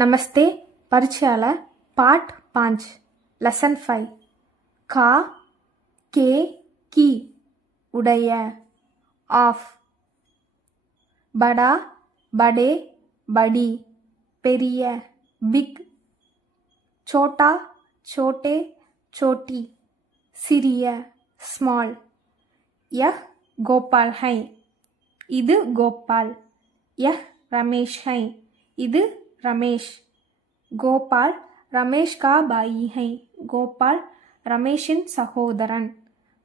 नमस्ते परिचयाला part 5 lesson 5 का के की उड़ैया ऑफ बड़ा बड़े बड़ी पेरिया बिग छोटा छोटे छोटी सिरिया स्मॉल यह गोपाल है इदु गोपाल यह रमेश है इदु रमेश गोपाल रमेश का भाई है गोपाल रमेशिन सहोदरन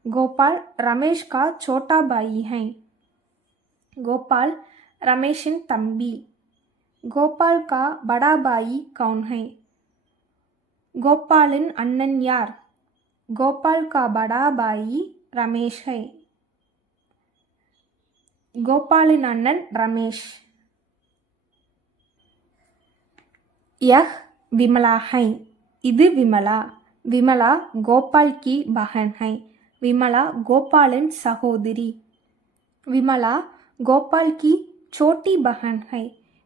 गोपाल रमेश का छोटा भाई है गोपाल रमेशिन तंबी गोपाल का बड़ा भाई कौन है गोपालिन अन्नन यार गोपाल का बड़ा भाई रमेश है गोपालिन अन्नन रमेश यह विमला है इदु विमला विमला गोपाल की बहन है विमला गोपालिन सहोदरी विमला गोपाल की छोटी बहन है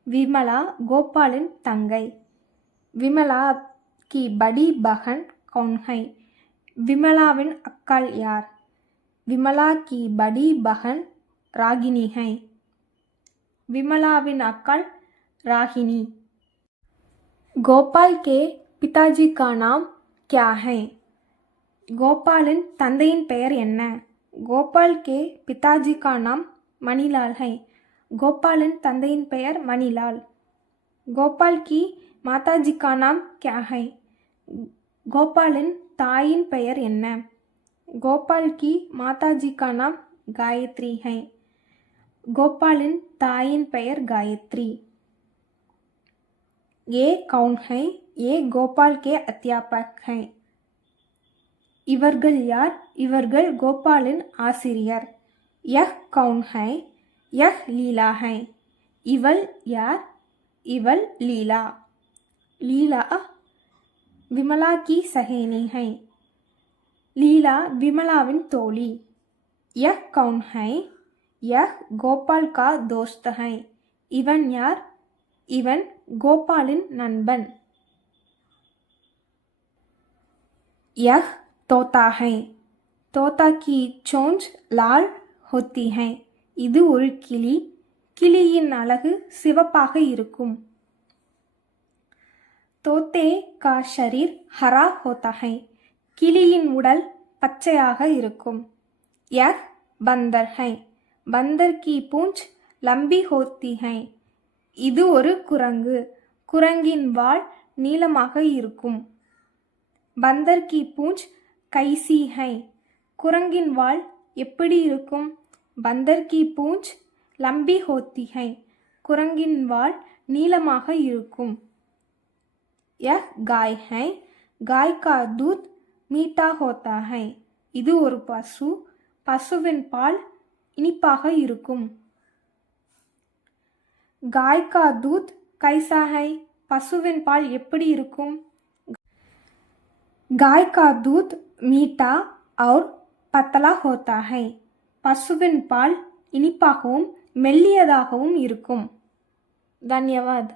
विमला गोपालिन तंगई विमला की बड़ी बहन कौन है विमलाविन अक्कल यार विमला की बड़ी बहन रागिनी है विमलाविन अक्कल रागिनी गोपाल के पिताजी का नाम क्या है गोपालिन तंदैயின் பெயர் என்ன गोपाल के पिताजी का नाम मणिलाल है गोपालिन तंदैயின் பெயர் मणिलाल गोपाल की माताजी का नाम क्या है गोपालिन தாயின் பெயர் என்ன गोपाल की माताजी का नाम गायत्री है गोपालिन தாயின் பெயர் गायत्री ये कौन है ये गोपाल के अध्यापक हैं इवर्गल यार इवर्गल गोपालिन आसिरियर यह कौन है यह लीला है इवल यार इवल लीला लीला विमला की सहेली है लीला विमलाविन तोली यह कौन है यह गोपाल का दोस्त है इवन यार इवन गोपालिन नंबन यह तोता है तोता की चोंच लाल होती है இது ஒரு கிளி கிளியின் அலகு சிவப்பாக இருக்கும் तोते का शरीर हरा होता है கிளியின் உடல் பச்சையாக இருக்கும் यह बंदर है बंदर की पूंछ लंबी होती है இது ஒரு குரங்கு குரங்கின் வால் நீளமாக இருக்கும் பந்தர் கி பூஞ்ச் கைசி ஹை குரங்கின் வால் எப்படி இருக்கும் பந்தர் கி பூஞ்ச் லம்பி ஹோத்தி ஹை குரங்கின் வால் நீளமாக இருக்கும் यह गाय है गाय का दूध मीठा होता है இது ஒரு பசு பசுவின் பால் இனிப்பாக இருக்கும் गाय का दूध कैसा है பசுவின் பால் எப்படி இருக்கும் गाय का दूध मीठा और पतला होता है பசுவின் பால் இனிப்பாகவும் மெல்லியதாகவும் இருக்கும் धन्यवाद।